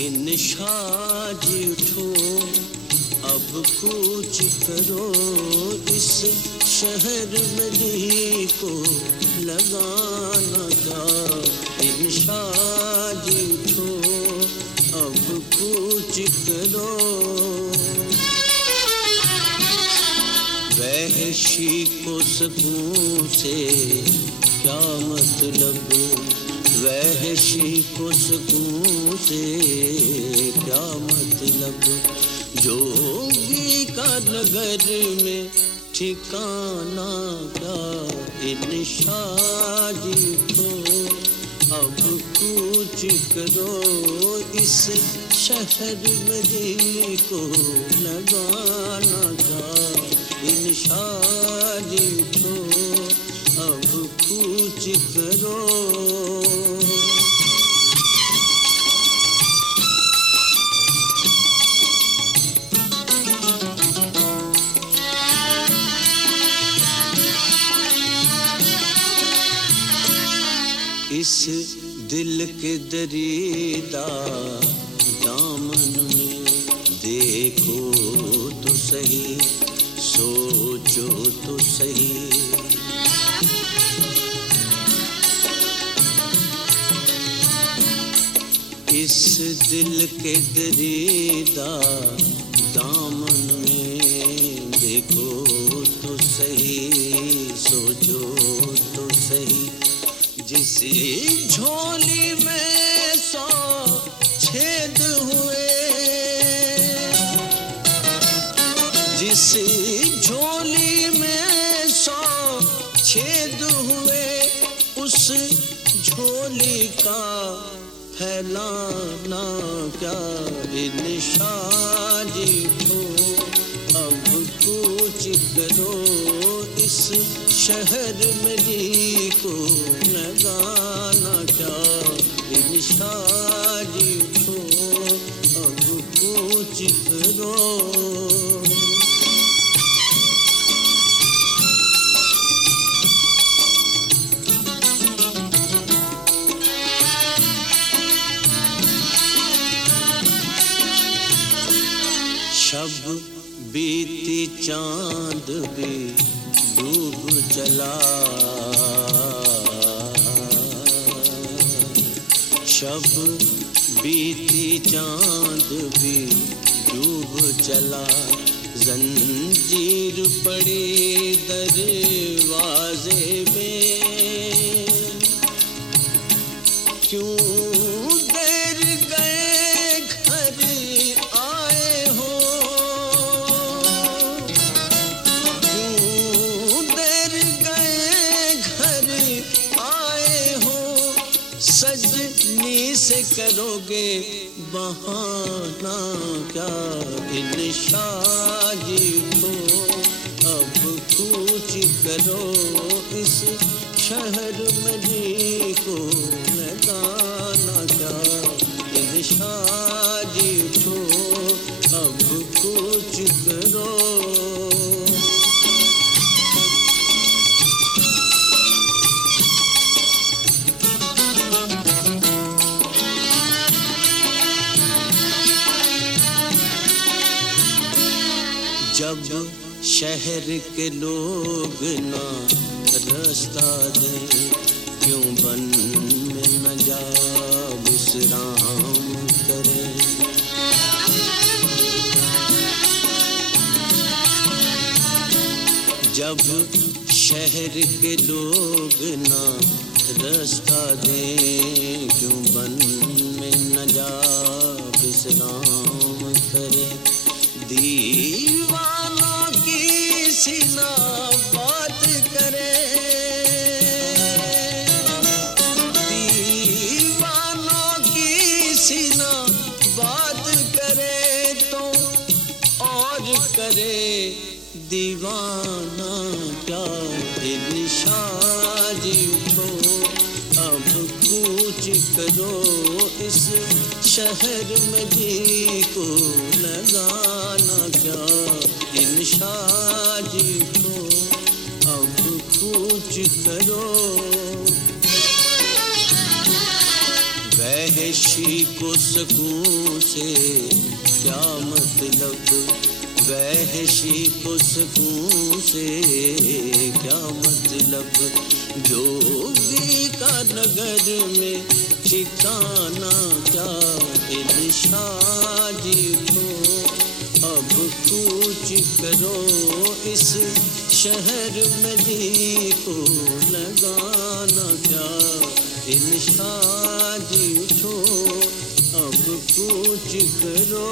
इन शाज उठो अब कूच करो, इस शहर में जी को लगाना क्या। इन शाज उठो अब कूच करो, वहशी को सकून से क्या मतलब, वहशी को सकून से क्या मतलब। जोगी का नगर में ठिकाना क्या। इन शाज को अब कूच करो, इस शहर में जी को लगाना क्या। इन शाज को अब कूच करो। इस दिल के दरीदा दामन में देखो तो सही, सोचो तो सही। इस दिल के दरीदा दामन में देखो तो सही, सोचो तो सही। जिस झोली में 100 छेद हुए, जिस झोली में 100 छेद हुए, उस झोली का फैलाना क्या। इन शाज को अब कूच करो, इस शहर में जी को लगाना क्या। इन शाज को अब कूच करो। शब बीती चांद भी डूब चला, शब बीती चांद भी डूब चला। जंजीर पड़ी दरवाजे में, क्यों देर गए घर आए हो, क्यों देर गए घर आए हो। सजनी से करोगे बहाना क्या। इन शाज को अब कूच करो, इस शहर में जी को लगाना क्या। इन शाज को अब कूच करो। जब शहर के लोग ना रास्ता दे, क्यों बन में न जा विश्राम करे। जब शहर के लोग ना रास्ता दे, क्यों बन में न जा विश्राम करे। दीवानों की सीना बात करे, दीवानों की सीना बात करे तो और करे दीवाना क्या। इन शाज को अब कूच करो, इस शहर में जी को लगाना क्या। इन शाज को अब कूच करो, वह वहशी को सुकून से क्या मतलब, वहशी को सुकून से क्या मतलब, जोगी का नगर में ठिकाना क्या, इल्शाद उठो अब कूच करो इस शहर में जी को लगाना क्या, इल्शाद उठो अब कूच करो।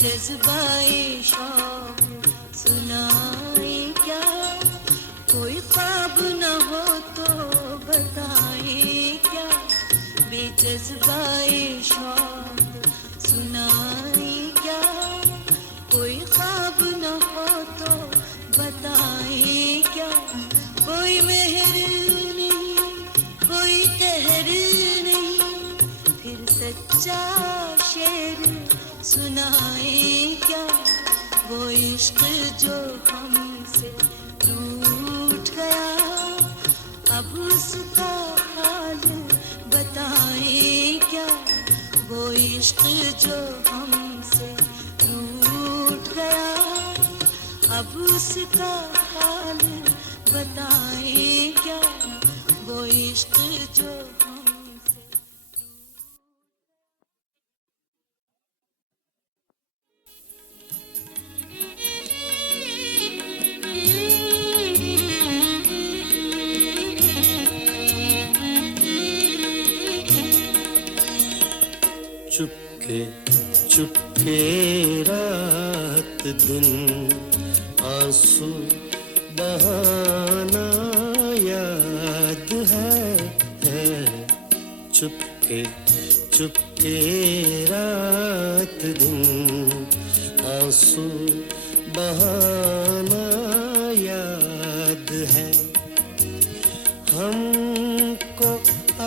जज्बाए शौक सुनाए क्या, कोई ख्वाब न हो तो बताए क्या, बेजज्बाए जज्बाए शौक सुनाए क्या, कोई ख्वाब न हो तो बताए क्या, कोई मेहर नहीं कोई कहर नहीं, फिर सच्चा शेर सुनाए क्या, वो इश्क जो हमसे रूठ गया, अब उसका हाल बताए क्या, वो इश्क जो हमसे रूठ गया, अब उसका हाल बताए क्या, वो इश्क जो हमसे। चुपके चुपके रात दिन आंसू बहाना याद है। चुपके चुपके रात दिन आंसू बहाना याद है। हमको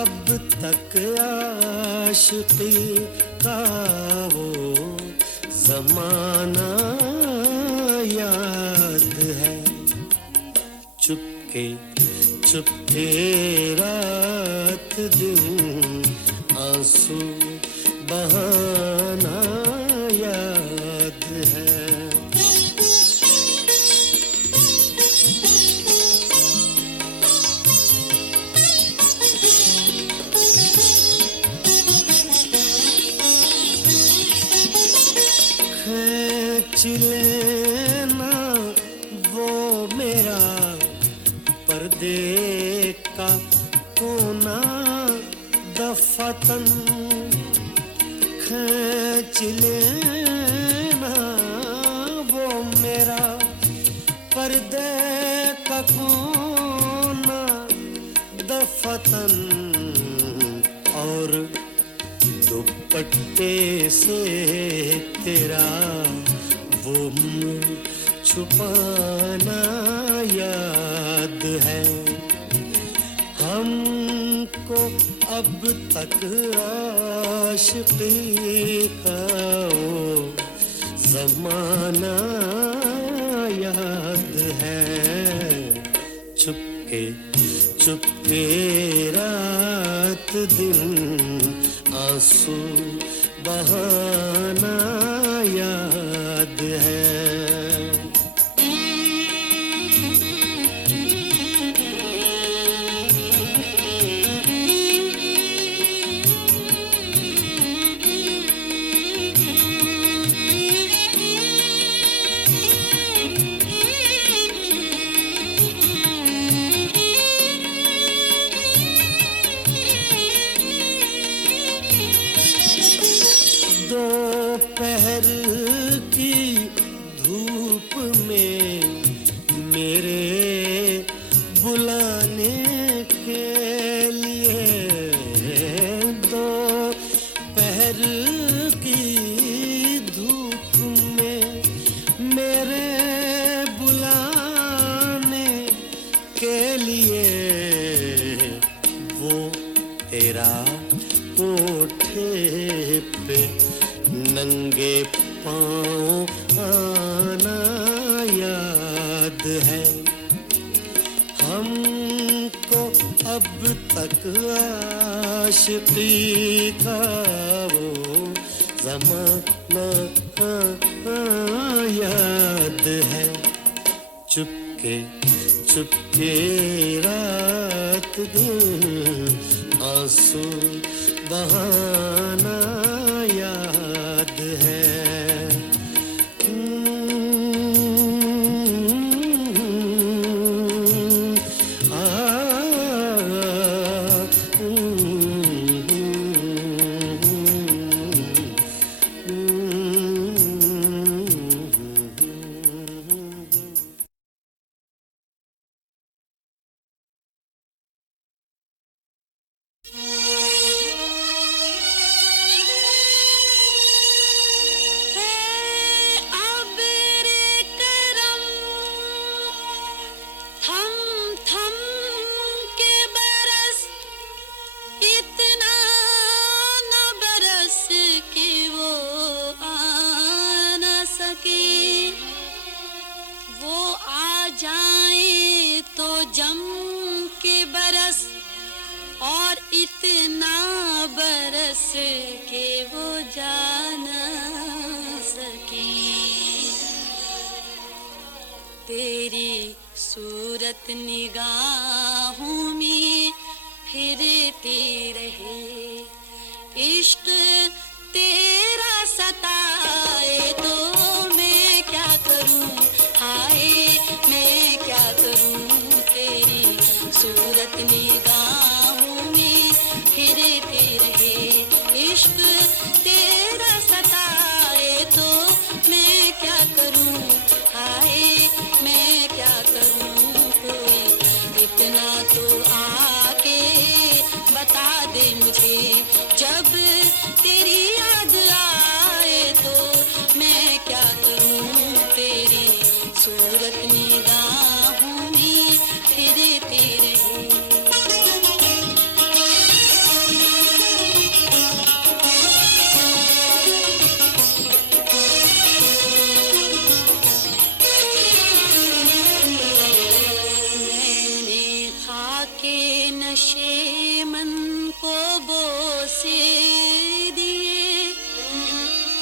अब तक आशिकी का वो ज़माना याद है। चुपके चुपके रात दिन आंसू बहाना याद है। खींच लेना वो मेरा पर्दे का कोना दफातन, खींच लेना वो मेरा पर्दे का कोना दफातन, और दुपट्टे से तेरा वो मुंह छुपाना याद है। हमको अब तक आशिकी का वो ज़माना याद है। चुपके चुपके रात दिन आंसू बहाना याद है। दोपहर की धूप में मेरे बुलाने के लिए, दोपहर की धूप में मेरे बुलाने के लिए, वो तेरा कोठे पे नंगे पाँव आना याद है। हमको अब तक आशिकी का वो ज़माना याद है। चुपके चुपके रात दिन आंसू बहाना याद है। के वो जा न सके। तेरी सूरत निगाहों में फिरती रहे, इश्क तेरा सताए तो मैं क्या करूं, हाय मैं क्या करूं। तेरी सूरत निगाहों में फिरती रहे, इश्क तेरा सताए तो मैं क्या करूं, हाय मैं क्या करूं। कोई इतना तो आके बता दे मुझे, जब तेरी याद आए तो मैं क्या करूं। तेरी सूरत निगाहों में फिरती रहे। नशे मन को बोसे दिए,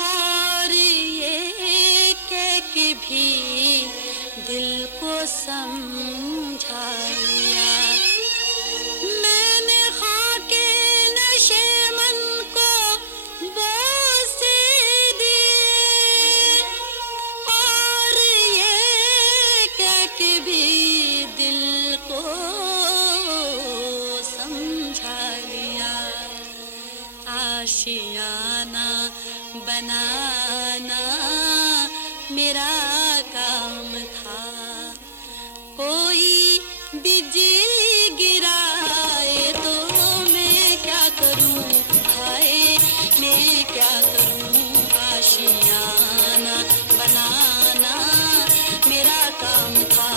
और ये कह के भी दिल को समझा लिया। मैंने खाके नशे मन को बोसे दिए, और ये कह के भी दिल को आशियाना बनाना मेरा काम था। कोई बिजली गिराए तो मैं क्या करूं, हाय मैं क्या करूं। आशियाना बनाना मेरा काम था।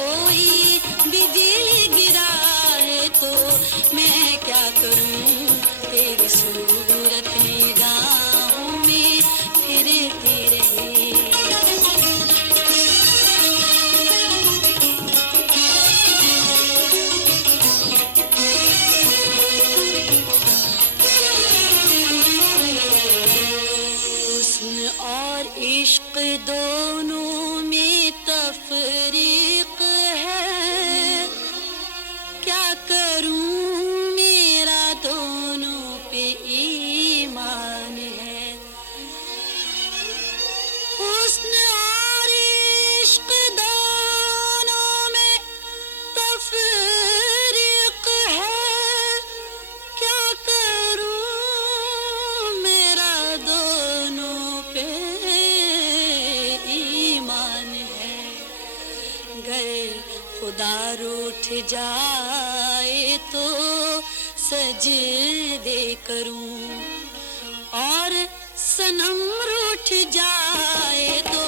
कोई बिजली गिराए तो मैं क्या करूं। तेरी सूरत निगाहों में फिरती रहे। हुस्न और इश्क दोनों में तफरीक है, क्या करूं ईमान है। हुस्न और इश्क दोनों में तफरीक है, क्या करूं मेरा दोनों पे ईमान है। गए खुदा रूठ जाए तो सजदे करूं, और सनम रूठ जाए तो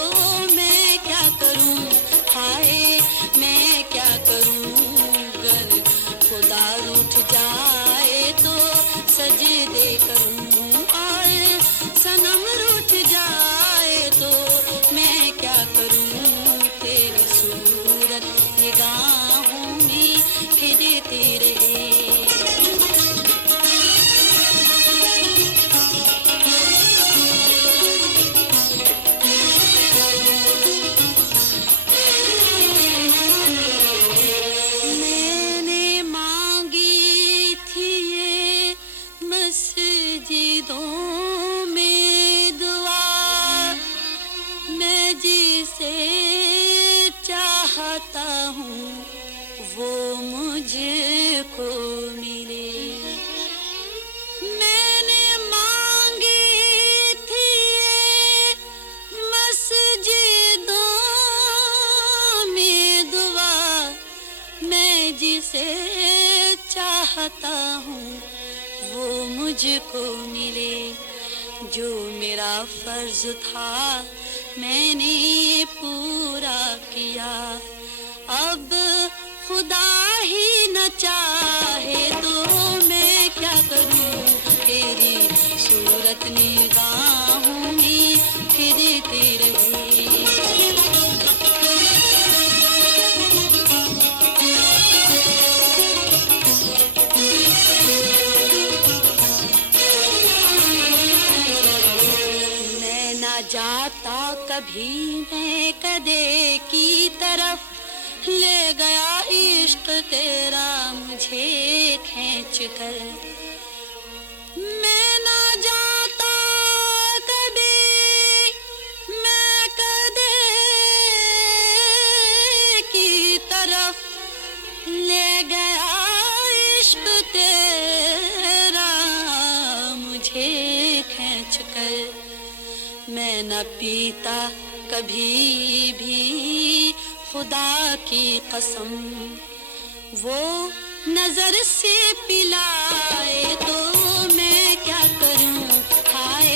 मैं क्या करूं, हाय मैं क्या करूं। गर खुदा रूठ जाए तो सजदे करूं, और सनम रूठ जाए तो मैं क्या करूं। तेरी सूरत निगाहों में फिरती रहे। वो मुझको मिले। मैंने मांगी थी मस्जिदों में दुआ, मैं जिसे चाहता हूँ वो मुझको मिले। जो मेरा फर्ज था मैंने पूरा किया, अब खुदा ही न चाहे तो मैं क्या करूं। तेरी सूरत निगाहों में फिरती रही। जाता कभी मैं कदे की तरफ, ले गया इश्क तेरा मुझे खींच कर। मैं ना जाता कभी मैं कदे की तरफ, ले गया इश्क तेरा मुझे खींच कर। मैं न पीता कभी भी खुदा की कसम, वो नजर से पिलाए तो मैं क्या करूं, हाय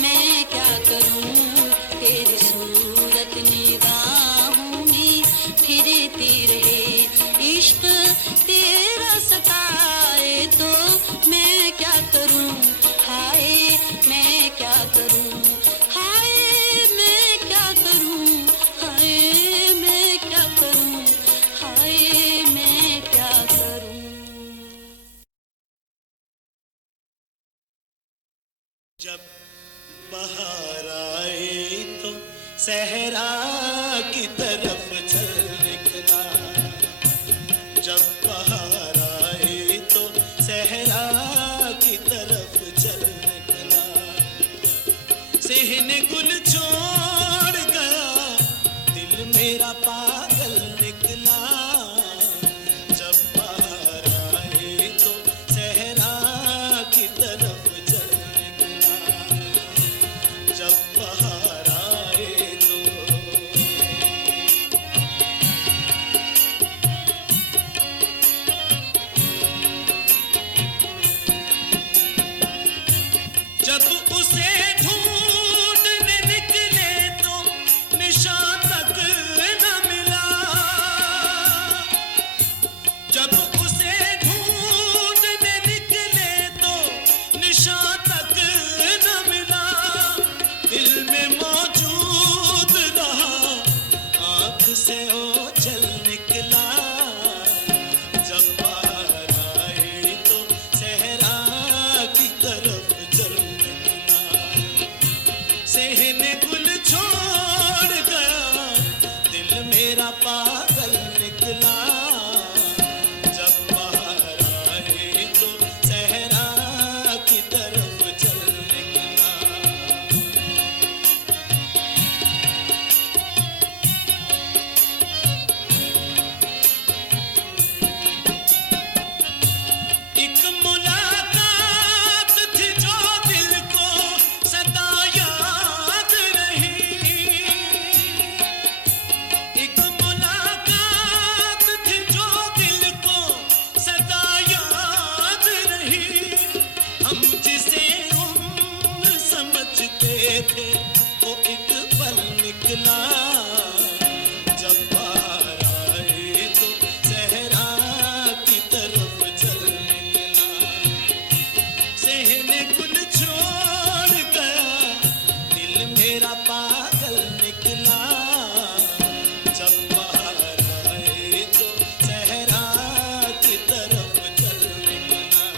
मैं क्या करूं। तेरी सूरत निगाहों में फिरती रहे, इश्क तेरा सताए तो मैं क्या करूं, हाय मैं क्या करूं, हाय मैं क्या करूं, हाय मैं क्या करूं, हाय मैं क्या करूं। जब बाहर आए तो सहरा की तरफ चल निकला, जब बाहर आए तो सहरा की तरफ चल निकला। सेहने गुल छोड़ गया, दिल मेरा पागल निकला। जब बाहर आए तो सहरा की तरफ चल निकला, जब बाहर आए तो। जब उसे ढूंढने निकले तो निशान तक न मिला, जब उसे ढूंढने निकले तो निशान तक न मिला। दिल में मौजूद रहा, आँख से ओझल निकला। जब बाहर आए तो सहरा की तरफ चल निकला, सेहने गुल छोड़ गया, दिल मेरा पागल निकला। जब बाहर आए तो सहरा की तरफ चल निकला। एक मुलाकात थी जो दिल को सदा याद रही, एक मुलाकात थी जो दिल को सदा याद रही। हम जिसे उम्र समझते थे वो एक पल निकला। जब बाहर आए तो सहरा की तरफ चल निकला, सेहने गुल छोड़ गया, दिल मेरा पागल निकला। जब बाहर आए तो सहरा की तरफ चल निकला।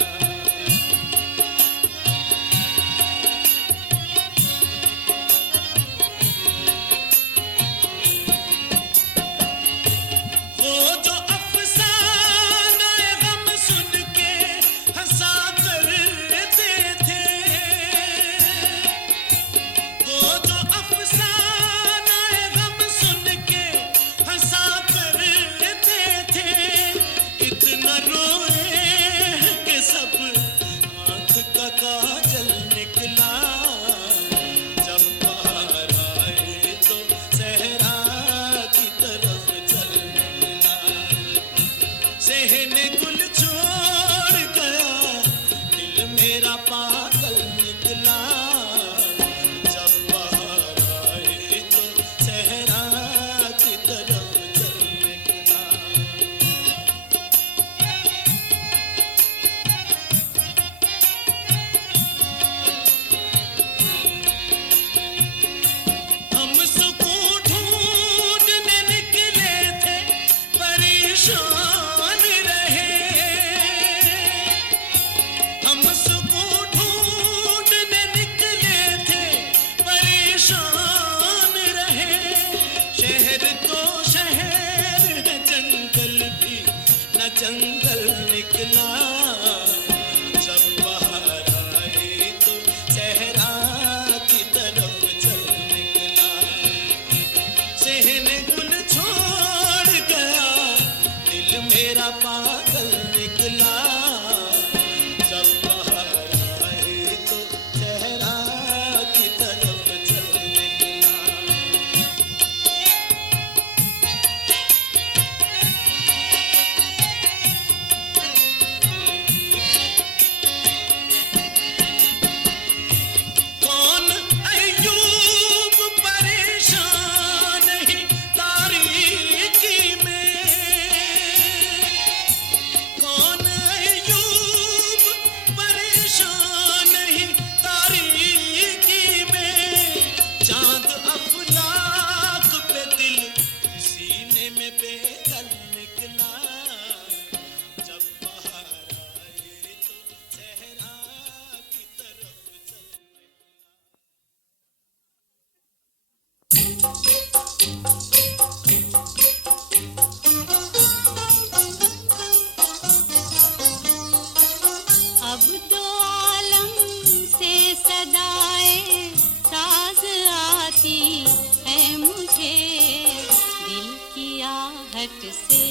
आहट से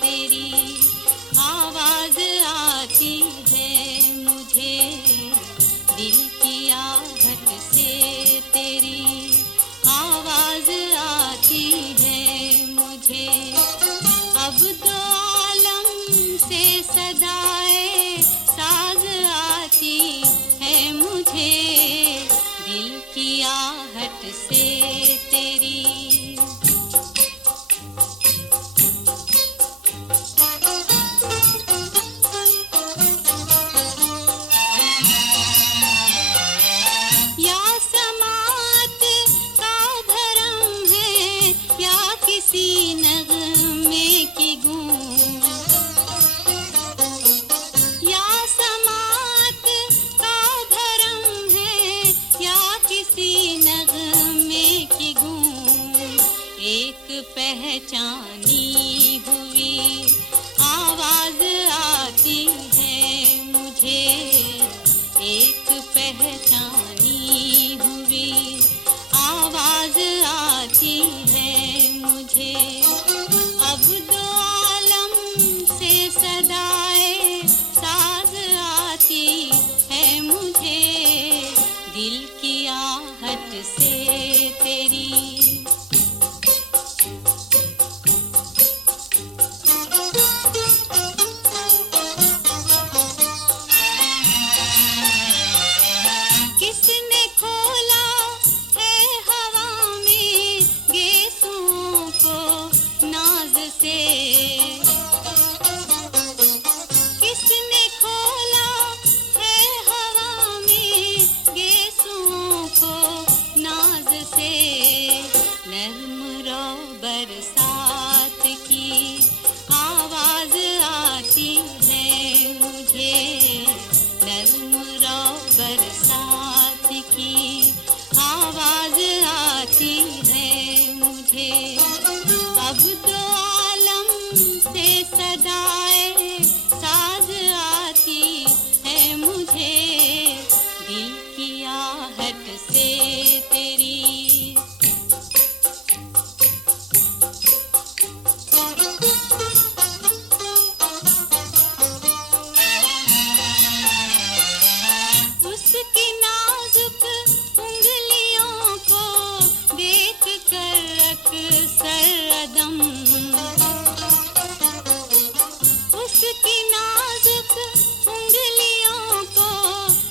तेरी आवाज आती है मुझे, दिल की आहट से तेरी आवाज आती है मुझे। अब दो आलम से सदाए साज आती है मुझे, दिल की आहट से तेरी। या समात का धर्म है या किसी नगमे की गूंज, या समात का धर्म है या किसी नगमे की गूंज। एक पहचानी हुई आवाज आती है मुझे, एक पहचानी हुई आवाज आती है मुझे। अब दो आलम से सदाए साज आती है मुझे, दिल की आहट से तेरी। किसने खोला है हवा में गेसुओं को नाज से, किसने खोला है हवा में गेसुओं को नाज से। नर्म रो बरसात की आवाज आती है मुझे, नर्म रो बरसात की आवाज आती है मुझे। अब दो आलम से सदाए साज आती है मुझे, दिल की आहट से तेरी। उसकी नाजुक उंगलियों को देख कर अक्सर अदम, उसकी नाजुक उंगलियों को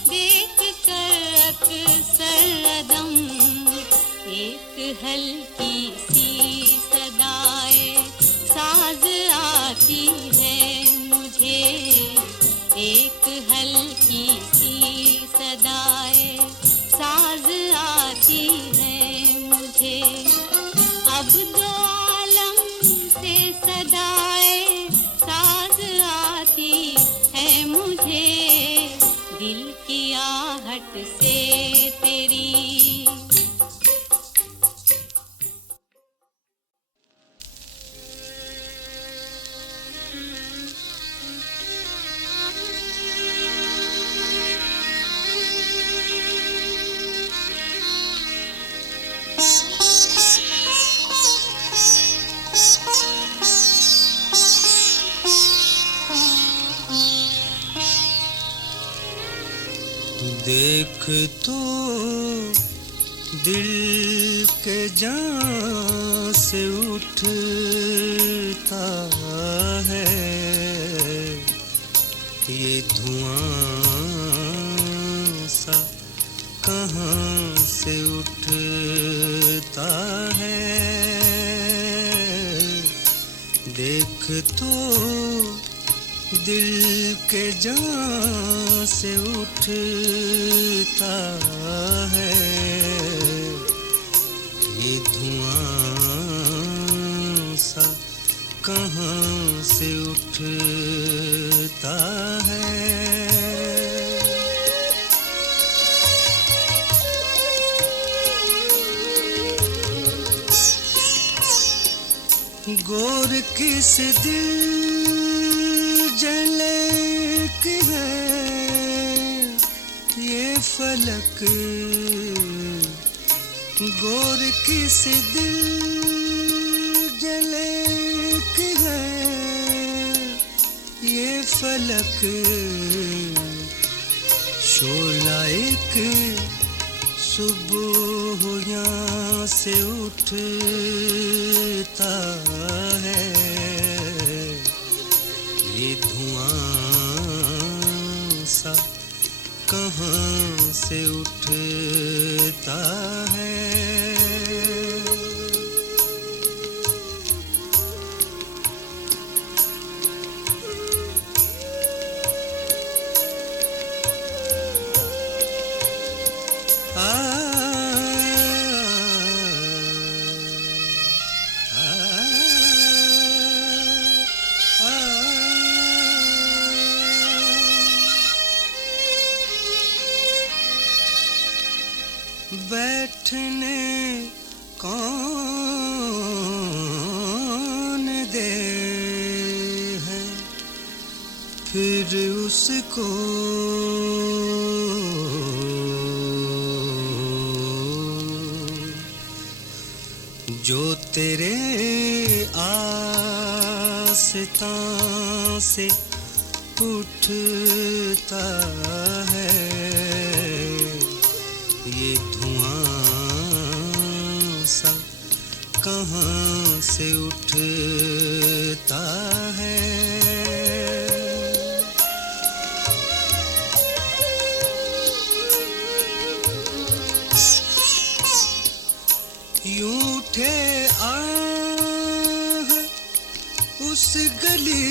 देख कर अक्सर अदम। एक हल्की सी सदाए साज आती है मुझे, एक हल्की सी सदाए साज आती है मुझे। अब दो आलम से सदाए साज आती है मुझे, दिल की आहट से तेरी। देख तो दिल के जान से उठता है ये धुआं सा, कहाँ से उठता है। देख तो दिल के जान से उठता है ये धुआं सा, कहाँ से उठता है। गोर किस दिल जलक है ये फलक, गोर किस दिल जलक फलक शोला एक सुबह यहाँ से उठता है, ये धुआं सा कहाँ से उठता है। बैठने कौन दे है फिर उसको, जो तेरे आस्तां से उठता है, ये धुआं सा कहाँ से उठता है। यूं उठे आह उस गली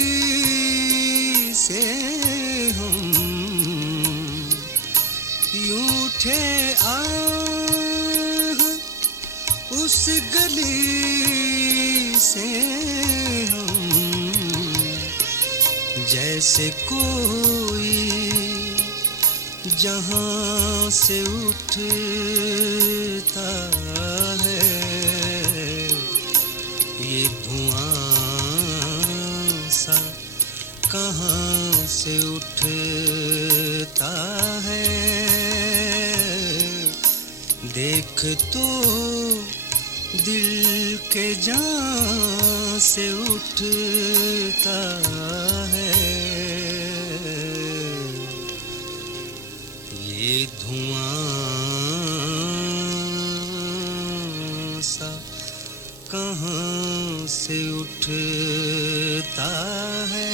से हम, यूं उठे आह उस गली से हम, जैसे कोई जहाँ से उठता है, ये धुआं सा कहाँ से उठता है। देख तो दिल के जान से उठता है, ये धुआं सा कहाँ से उठता है।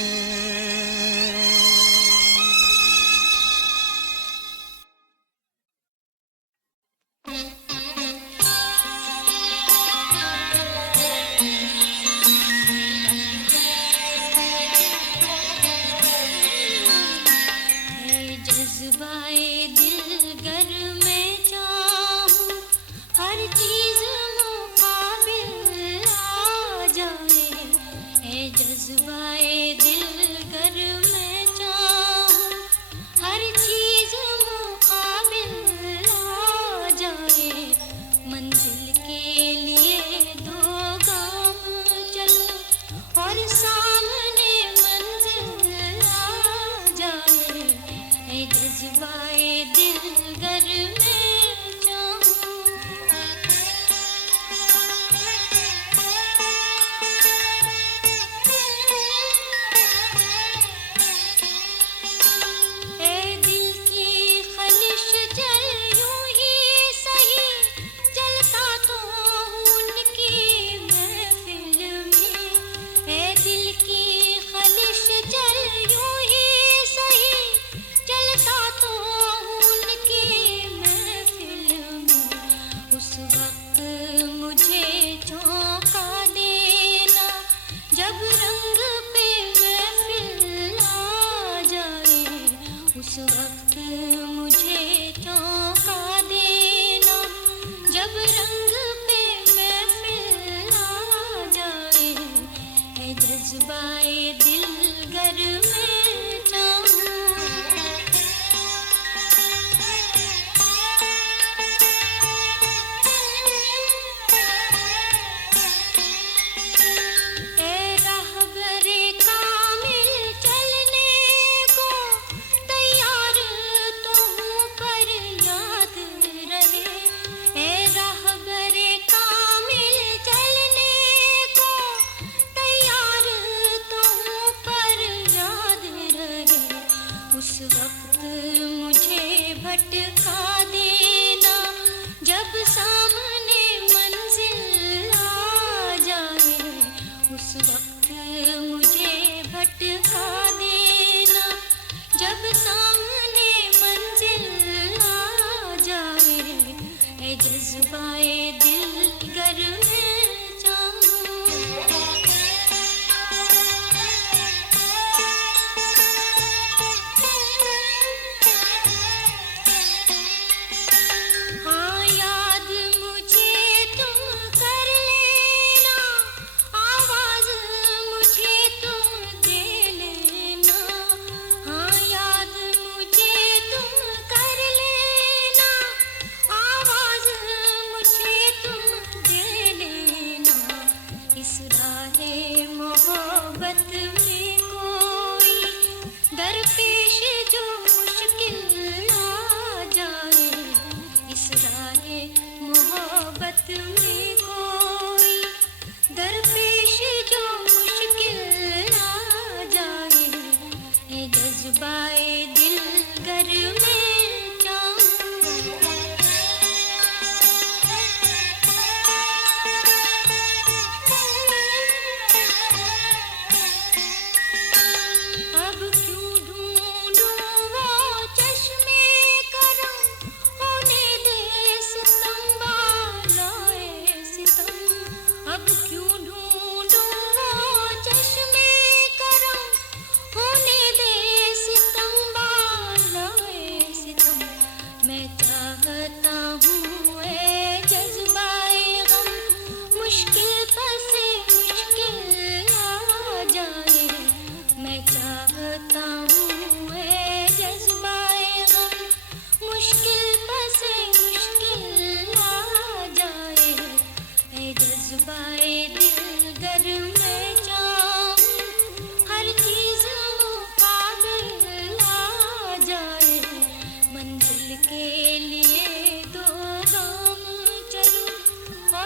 जज्बाए दिल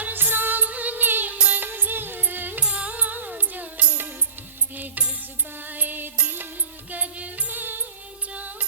और सामने मंजिल आ जाए, है जज्बाए दिल कर मैं जाऊं।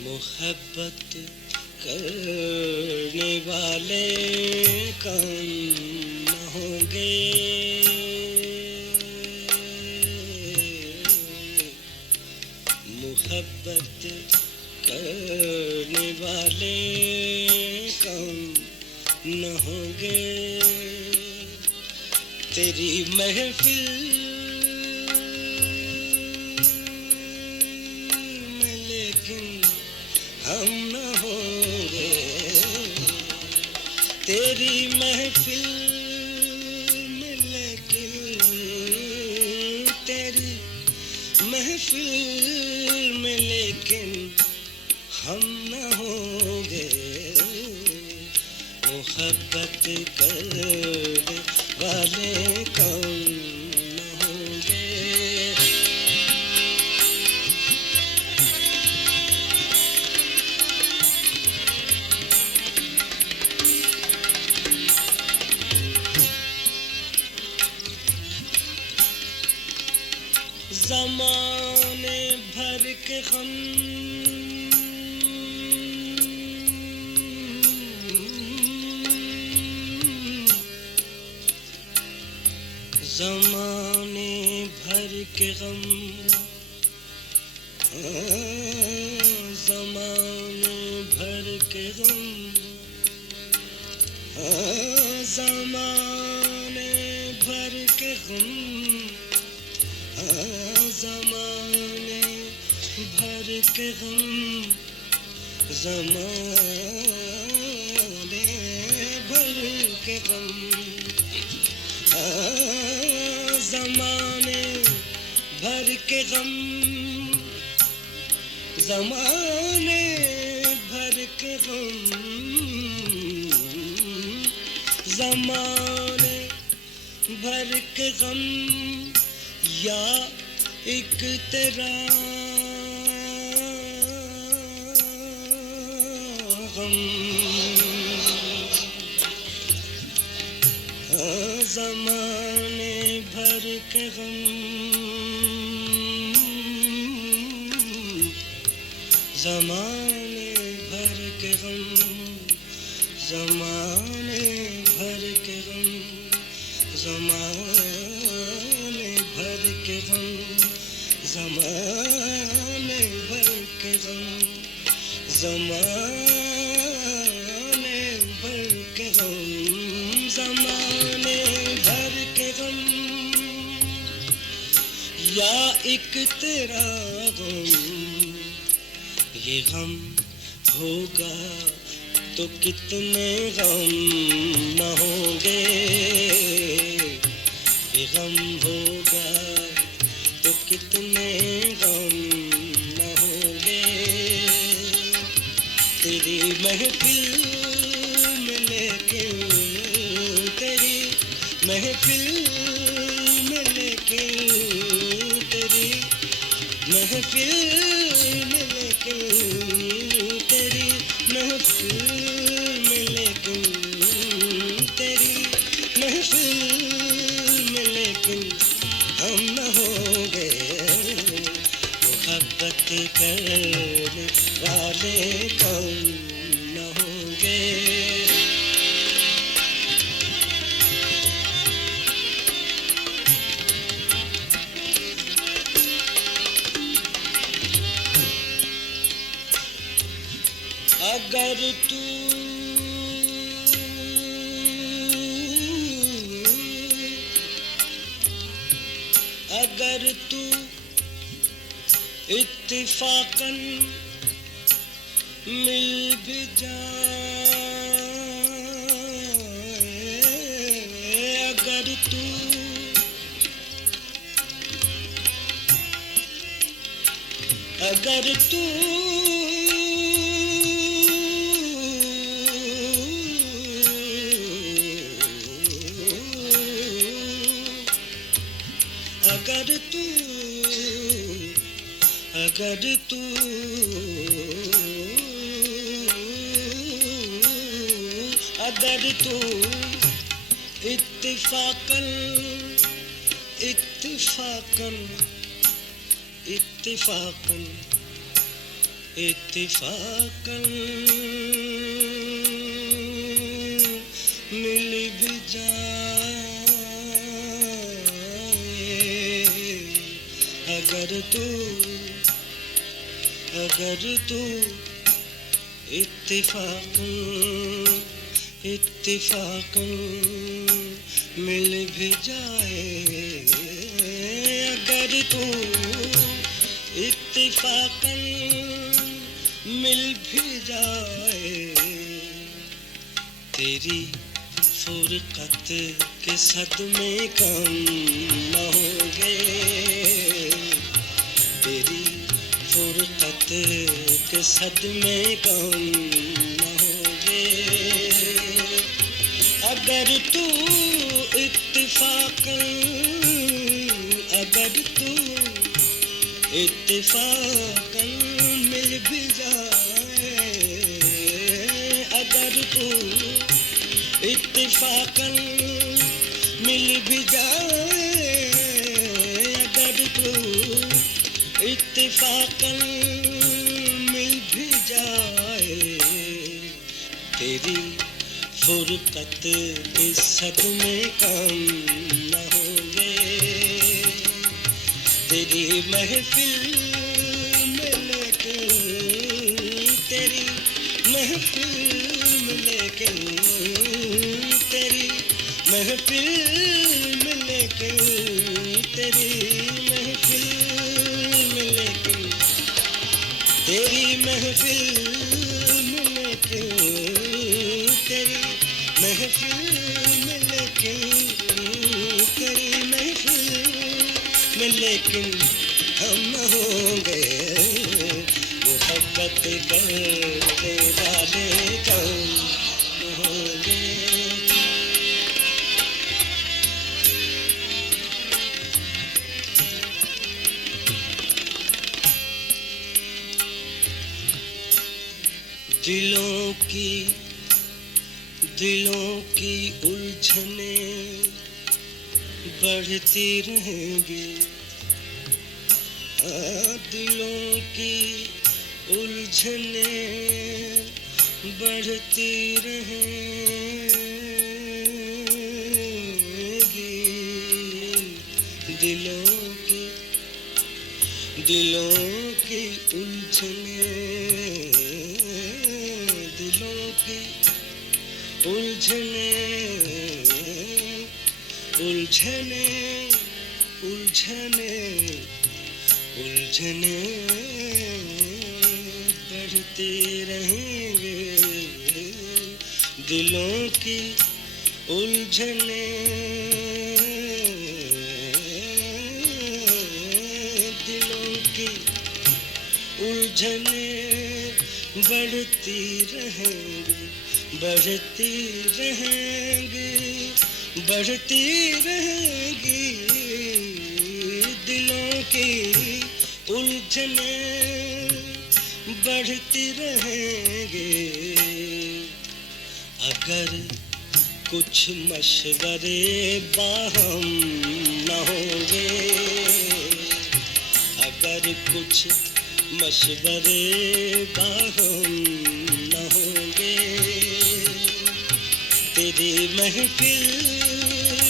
मोहब्बत करने वाले कौन न होंगे, मोहब्बत करने वाले कौन न होंगे। तेरी महफिल में लेकिन हम न होंगे, तेरी महफिल में लेकिन, तेरी महफिल में लेकिन हम न होंगे। मोहब्बत करने वाले कौन न होंगे। ज़माने भर के गम ज़माने भर के गम, ज़माने भर के गम, ज़माने भर के गम, ज़माने भर के गम, ज़माने भर के गम, ज़माने भर के गम, ज़माने भर के गम, ज़माने भर के गम, या एक तेरा गम। ज़माने भर के गम, ज़माने भर के गम, ज़माने भर के गम, ज़माने भर के गम, ज़माने भर के गम, ज़माने भर के गम, ज़माने भर के गम, या एक तेरा गम। ये गम होगा तो कितने गम न होंगे, ये गम होगा तो कितने गम न होंगे। तेरी महफिल में लेकिन, तेरी महफिल में लेकिन, तेरी महफिल में लेकिन, तेरी महफिल में लेकिन, तेरी महफिल में लेकिन हम न होंगे। मोहब्बत करने वाले कौन न होंगे। अगर तू इत्तिफाकन मिल भी जाए, अगर तू अगर तू अगर तू अगर तू अगर तू इत्तिफाकन इत्तिफाकन इत्तिफाकन इत्तिफाकन मिल भी जाए अगर तू इत्तिफाकन इत्तिफाकन मिल भी जाए अगर तू इत्तिफाकन मिल भी जाए तेरी फुरकत के सदमे कम न होंगे तेरी फुरकत के सदमे कम न होंगे अगर तू इत्तिफाकन अगर तू इत्तिफाकन मिल भी जाए अगर तू इत्तिफाकन मिल भी जाए अगर तू इत्तिफाकन मिल भी जाए तेरी फुरकत के सदमे कम न होंगे तेरी महफिल में लेके तेरी महफिल में लेके तेरी महफिल में लेके तेरी महफिल में लेके तेरी महफिल में लेके तेरी महफिल में लेके तेरी महफिल में लेकिन हम न होंगे मोहब्बत करने वाले कौन होंगे दिलों की उलझने बढ़ती रहेंगी दिलों की उलझने बढ़ती रहेंगी दिलों की उलझने उलझने बढ़ती रहेंगे दिलों की उलझने बढ़ती रहेंगी दिलों की उलझने बढ़ती रहेंगे अगर कुछ मशवरे बाहम न होंगे अगर कुछ मशवरे बाहम न होंगे तेरी महफिल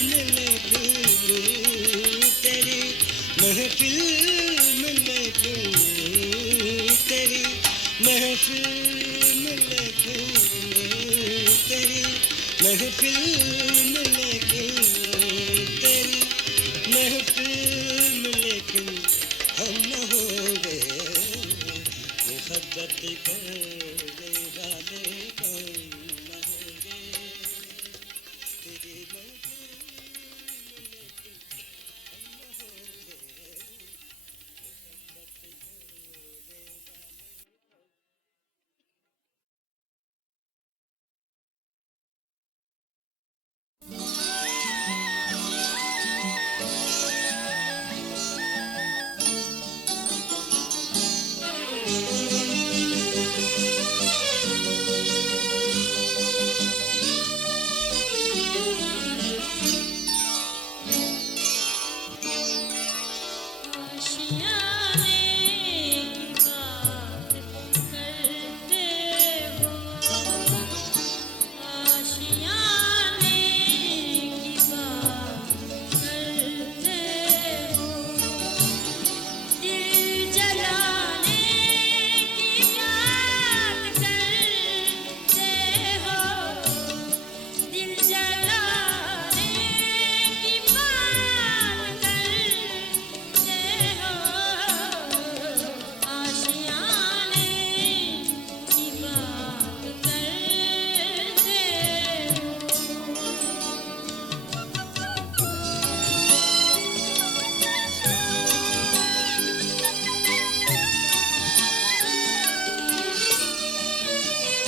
में लेके तेरी महफिल में लेके तेरी महफिल में लेके तेरी महफिल में लेके तेरी महफिल में लेके हम न होंगे मोहब्बत करने वाले कौन न होंगे तेरी महफिल में लेके हम न होंगे मोहब्बत करने वाले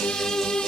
जाऊं